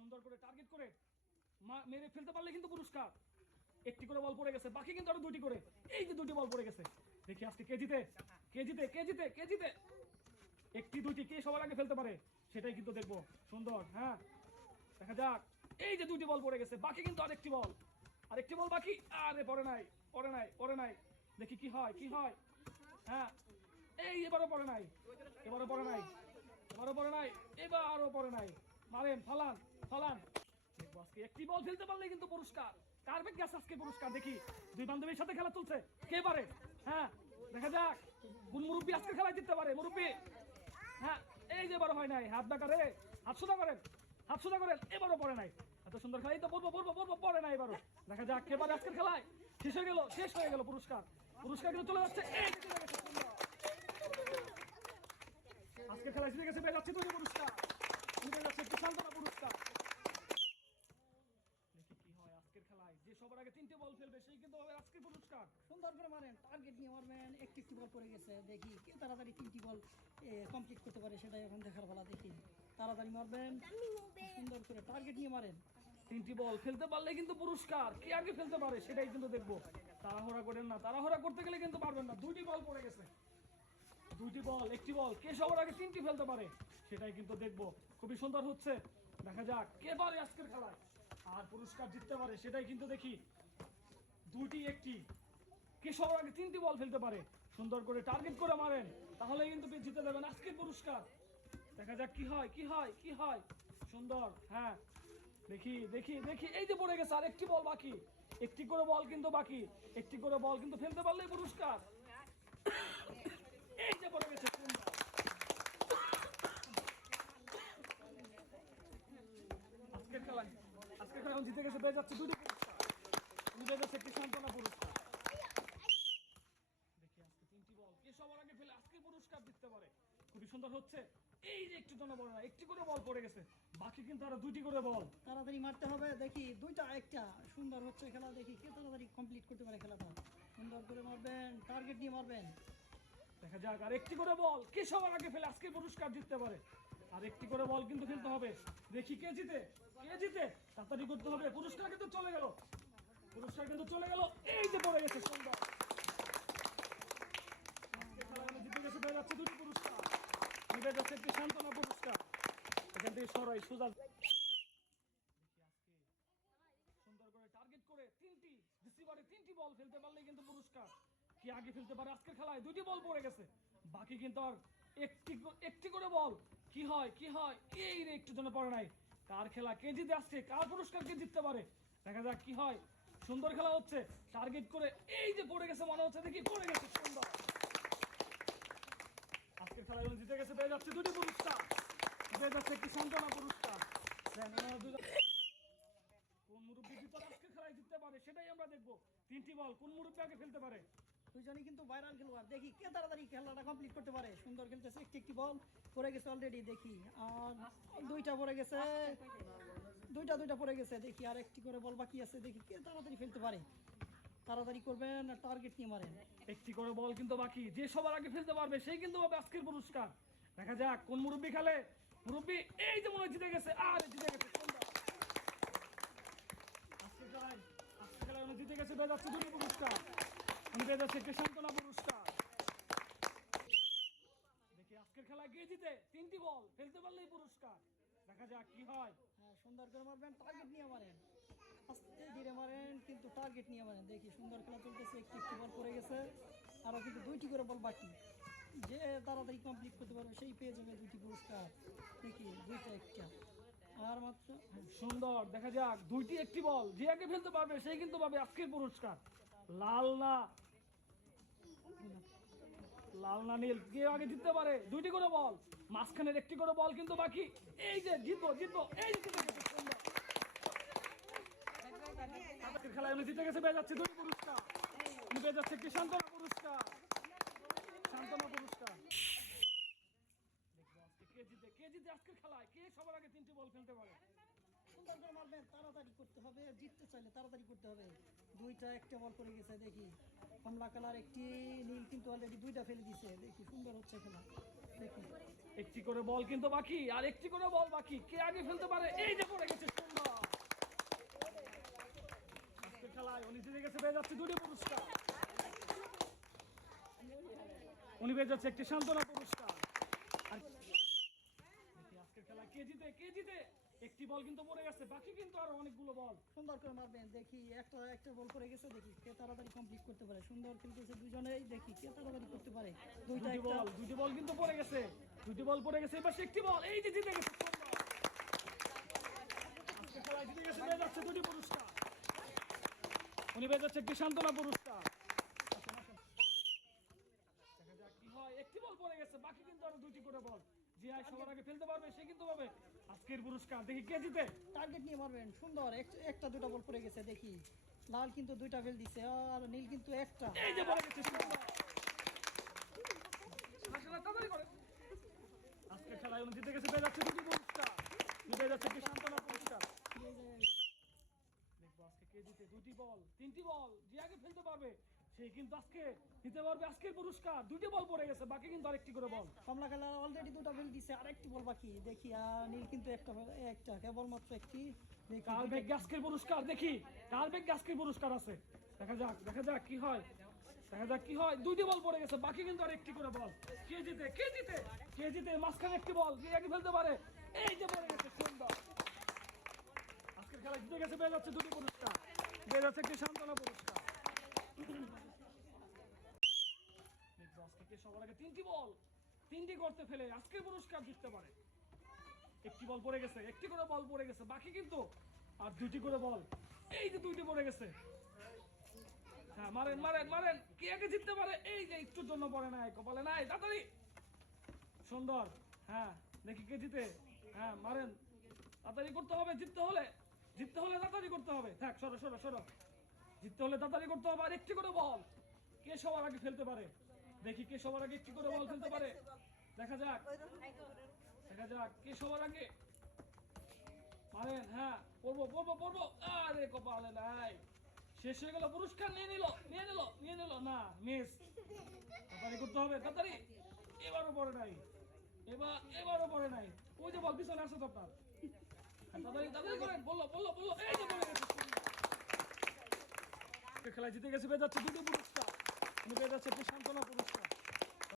সুন্দর করে টার্গেট করে মেরে ফেলতে পারলে কিন্তু পুরস্কার। একটি করে বল পড়ে গেছে, বাকি কিন্তু আরও দুটি করে। এই যে দুটি বল পড়ে গেছে। দেখি আজকে কেজিতে কেজিতে কেজিতে কেজিতে একটি দুটি কে সবার আগে ফেলতে পারে, সেটাই কিন্তু দেখব। সুন্দর হ্যাঁ? দেখা যাক। এই যে দুটি বল পড়ে গেছে, বাকি কিন্তু আরেকটি বল আরেকটি বল বাকি? আরে, পড়ে নাই পড়ে নাই পড়ে নাই। দেখি কি হয় কি হয়। হ্যাঁ? এই এবারও পড়ে নাই, এবারও পড়ে নাই, এবারও পড়ে নাই, এবারও পড়ে নাই। মারেন, ফালান। ফালান। একটি বল ফেলতে পারলে কিন্তু পুরস্কার। কার ব্যাগ গেছে আজকে পুরস্কার? দেখি। দুই বান্ধবীর সাথে খেলা চলছে কে পারে? হ্যাঁ দেখা যাক। কোন মুরব্বী আজকে খেলায় জিততে পারে? মুরব্বী। হ্যাঁ এই যে এবারও হয় নাই। হাত ডাকা রে হাত সোজা করেন। হাত সোজা করেন। এবারও পড়ে নাই। এত সুন্দর খেলা। তো বলব বলব বলব পড়ে নাই এবারও। দেখা যাক কে পারে আজকের খেলায়। শেষ হয়ে গেল, শেষ হয়ে গেল পুরস্কার। পুরস্কার কিন্তু চলে যাচ্ছে। আজকের খেলায় জিতে গেছে পেয়ে যাচ্ছে দুটি পুরস্কার পুরস্কার দেখি কি হয় আজকের খেলায় যে সবার আগে তিনটে বল ফেলবে সেই কিন্তু হবে আজকের পুরস্কার সুন্দর করে মারেন টার্গেট নিয়ে মারবেন একটি বল পড়ে গেছে, দেখি কে তাড়াতাড়ি তিনটি বল কমপ্লিট করতে পারে সেটাই এখন দেখার বেলা দেখি। তাড়াতাড়ি মারবেন। সুন্দর করে টার্গেট নিয়ে মারেন। তিনটি বল ফেলতে পারলে কিন্তু পুরস্কার। কে আগে ফেলতে পারে সেটাই কিন্তু দেখব। তাড়াহুড়া করেন না, তাড়াহুড়া করতে গেলে কিন্তু পারবেন না। দুইটি বল পড়ে গেছে। দুইটি বল, একটি বল। কে সবার আগে তিনটি ফেলতে পারে সেটাই কিন্তু দেখব। খুবই সুন্দর হচ্ছে। দেখা যাক কে পারে আজকের খেলায়। আর পুরস্কার জিততে পারে সেটাই কিন্তু দেখি। দুইটি, একটি। কে সবার আগে তিনটি বল ফেলতে পারে। সুন্দর করে টার্গেট করে মারেন। তাহলে কিন্তু জিতে দেবেন আজকের পুরস্কার। দেখা যাক কি হয় কি হয় কি হয়। সুন্দর হ্যাঁ। দেখি দেখি দেখি। এই যে পড়ে গেছে আর একটি বল বাকি। একটি করে বল কিন্তু বাকি। একটি করে বল কিন্তু ফেলতে পারলেই পুরস্কার। এই যে পড়ে গেছে আজকের খেলায় আজকের এখন জিতে গেছে, পেয়ে যাচ্ছে দুটি পুরস্কার। জিতে গেছে একটি সান্ত্বনা পুরস্কার দেখি আজকে তিনটি বল কে সবার আগে ফেলে আজকে পুরস্কার জিততে পারে খুবই সুন্দর হচ্ছে এই যে একটু জন্য বড় না একটি করে বল পড়ে গেছে। বাকি কিন্তু আরও দুইটি করে বল। তাড়াতাড়ি মারতে হবে দেখি দুইটা একটা। সুন্দর হচ্ছে খেলা দেখি কে তাড়াতাড়ি কমপ্লিট করতে পারে খেলাটা। সুন্দর করে মারবেন টার্গেট নিয়ে মারবেন। দেখা যাক আর একটি করে বল। কে সবার আগে ফেলে আজকে পুরস্কার জিততে পারে। আর একটি করে বল কিন্তু খেলতে হবে। দেখি কে জিতে কে জিতে তাড়াতাড়ি করতে হবে। পুরস্কার কিন্তু চলে গেল। পুরস্কার কিন্তু চলে গেল। এই যে পড়ে গেছে সুন্দর আজকে খেলায় আমি জিতে গেছে পেয়ে যাচ্ছে দুটি পুরস্কার জিতে যাচ্ছে একটি সান্ত্বনা পুরস্কার এখান থেকে সরাই সোজা। সুন্দর করে টার্গেট করে তিনটি রিসিভারে তিনটি বল ফেলতে পারলেই কিন্তু পুরস্কার। কি আগে ফেলতে পারে? আজকের খেলায় দুটি বল পড়ে গেছে। বাকি কিন্তু আর একটি একটি করে বল কি হয় কি হয়, এই রে একটু জন্য পড়ে নাই। কার খেলা কে জিতে আসছে কার পুরস্কার কে জিততে পারে? দেখা যাক কি হয়। সুন্দর খেলা হচ্ছে। টার্গেট করে এই যে পড়ে গেছে, মনে হচ্ছে দেখি, পড়ে গেছে সুন্দর। আজকের জিতে গেছে পেয়ে যাচ্ছে দুটি পুরস্কার। পেয়ে যাচ্ছে একটি সান্ত্বনা পুরস্কার। কোন মুরব্বী বিপদ আজকের খেলায় জিততে পারে, সেটাই আমরা দেখব। তিনটি বল, কোন মুরব্বী আগে ফেলতে পারে? দুজনই কিন্তু ভাইরাল খেলোয়াড়। দেখি কে তাড়াতাড়ি খেলাটা কমপ্লিট করতে পারে। সুন্দর খেলতেছে, একটি একটি বল পড়ে গেছে অলরেডি দেখি। আর দুইটা পড়ে গেছে, দুইটা দুইটা পড়ে গেছে, দেখি আর একটি করে বল বাকি আছে, দেখি কে তাড়াতাড়ি ফেলতে পারে। তাড়াতাড়ি করবেন টার্গেট নিয়ে মারেন। একটি করে বল কিন্তু বাকি। যে সবার আগে ফেলতে পারবে সেই কিন্তু পাবে আজকের পুরস্কার। দেখা যাক কোন মুরব্বী খেলে? মুরব্বী এই যে মনে জিতে গেছে। আর জিতে গেছে। খেলায় জিতে গেছে পেয়ে যাচ্ছে দুটি পুরস্কার উনি পেয়ে যাচ্ছে একটি পুরস্কার। দেখি আজকের খেলায় কে জিতে? তিনটি বল ফেলতে পারলেই পুরস্কার। দেখা যাক কি হয়। হ্যাঁ সুন্দর করে মারবেন টার্গেট নিয়ে মারেন আস্তে ধীরে মারেন কিন্তু টার্গেট নিয়ে মারেন দেখি, সুন্দর খেলা চলতেছে, একটি একটি বল পড়ে গেছে। আরও কিন্তু দুইটি করে বল বাকি। যে তাড়াতাড়ি কমপ্লিট করতে পারবে, সেই পেয়ে যাবে পুরস্কার। দেখি, দুইটা, একটা। আর মাত্র সুন্দর, দেখা যাক, দুইটি একটি বল যে আগে ফেলতে পারবে, সেই কিন্তু পাবে পুরস্কার। লাল না। লাল না, নীল কে আগে জিততে পারে। দুইটি করে বল মাঝখানের একটি করে বল কিন্তু বাকি। এই যে, জিতবো জিতবো, এই জিতে উনি জিতে গেছে পেয়ে যাচ্ছে দুই পুরস্কার। পেয়ে যাচ্ছে একটি সান্ত্বনা পুরস্কার? সান্ত্বনা পুরস্কার। কে জিতে কে জিতে আজকের খেলায়? কে সবার আগে তিনটি বল ফেলতে পারে? সুন্দর করে মারবেন তাড়াতাড়ি করতে হবে জিততে চাইলে তাড়াতাড়ি করতে হবে। দুইটা একটা বল পড়ে গেছে দেখি। কমলা কালার একটি নীল কিন্তু অলরেডি দুইটা ফেলে দিছে। দেখি সুন্দর হচ্ছে খেলা। দেখি। একটি করে বল কিন্তু বাকি আর একটি করে বল বাকি। কে আগে ফেলতে পারে? এই যে পড়ে গেছে গেছে পেয়ে যাচ্ছে দুটি পুরস্কার। উনি পেয়ে যাচ্ছে একটি সান্ত্বনা পুরস্কার। আর আজকের খেলায় কে জিতে কে জিতে? একটি বল কিন্তু পড়ে গেছে বাকি কিন্তু আরও অনেকগুলো বল। সুন্দর করে মারবেন দেখি একটা একটা বল করে গেছে দেখি কে তাড়াতাড়ি কমপ্লিট করতে পারে। সুন্দর খেলতেছে দুজনেই দেখি কে তাড়াতাড়ি করতে পারে। দুইটা বল দুটি বল কিন্তু পড়ে গেছে দুটি বল পড়ে গেছে এবার একটি বল এই যে জিতে গেছে সুন্দর। আজকের খেলায় জিতে গেছে পেয়ে যাচ্ছে দুটি পুরস্কার উনি যাচ্ছে একটি পুরস্কার। কি হয় একটি বল পড়ে গেছে বাকি কিন্তু আরও দুটি করে বল। যে সবার আগে ফেলতে পারবে সে কিন্তু পাবে আজকের পুরস্কার। দেখি কে জিতে। টার্গেট নিয়ে মারবেন সুন্দর। একটা দুটা বল পড়ে গেছে দেখি। লাল কিন্তু দুইটা ফেল দিছে আর নীল কিন্তু একটা। এই যে পড়ে গেছে খেলায় জিতে গেছে পেয়ে যাচ্ছে দুটি পুরস্কার। উনি যাচ্ছে একটি সান্ত্বনা পুরস্কার এই যে দেখব আজকে কে জিতে দুটি বল তিনটি বল যে আগে ফেলতে পারবে সে কিন্তু আজকে নিতে পারবে আজকের পুরস্কার। দুটি বল পড়ে গেছে বাকি কিন্তু আরেকটি করে বল। কমলা খেলা অলরেডি দুটা ফেল দিছে আর একটি বল বাকি। দেখি আর নীল কিন্তু একটা একটা কেবলমাত্র একটি। কার আজকের পুরস্কার দেখি। কার ব্যাগ আজকের পুরস্কার আছে। দেখা যাক দেখা যাক কি হয়। দেখা যাক কি হয়। দুইটি বল পড়ে গেছে বাকি কিন্তু আর একটি করে বল। কে জিতে কে জিতে? কে জিতে? মাঝখানে একটি বল কে আগে ফেলতে পারে? এই যে পড়ে গেছে সুন্দর। আজকের খেলা জিতে গেছে পেয়ে যাচ্ছে দুটি পুরস্কার। পেয়ে যাচ্ছে একটি সান্ত্বনা পুরস্কার। সবার আগে তিনটি বল, তিনটি করতে ফেলে আজকের পুরস্কার জিততে পারে। একটি বল পড়ে গেছে, একটি করে বল পড়ে গেছে, বাকি কিন্তু আর দুটি করে বল। এই যে দুইটি পড়ে গেছে। হ্যাঁ মারেন মারেন মারেন। কে আগে জিততে পারে? এই যে একটুর জন্য পড়ে নাই, কপালে নাই। তাড়াতাড়ি। সুন্দর। হ্যাঁ দেখি কে জিতে। হ্যাঁ মারেন। তাড়াতাড়ি করতে হবে, জিততে হলে। জিততে হলে তাড়াতাড়ি করতে হবে। থাক, সরো সরো সরো। জিততে হলে তাড়াতাড়ি করতে হবে, আর একটি করে বল। কে সবার আগে ফেলতে পারে? দেখি কে সবার আগে একটি করে বল ফেলতে পারে। দেখা যাক। দেখা যাক কে সবার আগে। মারেন হ্যাঁ পড়ব পড়ব পড়ব। আরে কপালে নাই। শেষ হয়ে গেল পুরস্কার নিয়ে নিল নিয়ে নিল নিয়ে নিল। না মিস তাড়াতাড়ি করতে হবে তাড়াতাড়ি। এবারও পড়ে নাই। এবার এবারও পড়ে নাই। ওই যে বল পিছনে আসো আপনার। হ্যাঁ, তাড়াতাড়ি তাড়াতাড়ি করেন। বলল বলল বলল এই যে পড়ে গেছে। খেলায় জিতে গেছে পেয়ে দুটি পুরস্কার। পেয়ে যাচ্ছে সান্ত্বনা পুরস্কার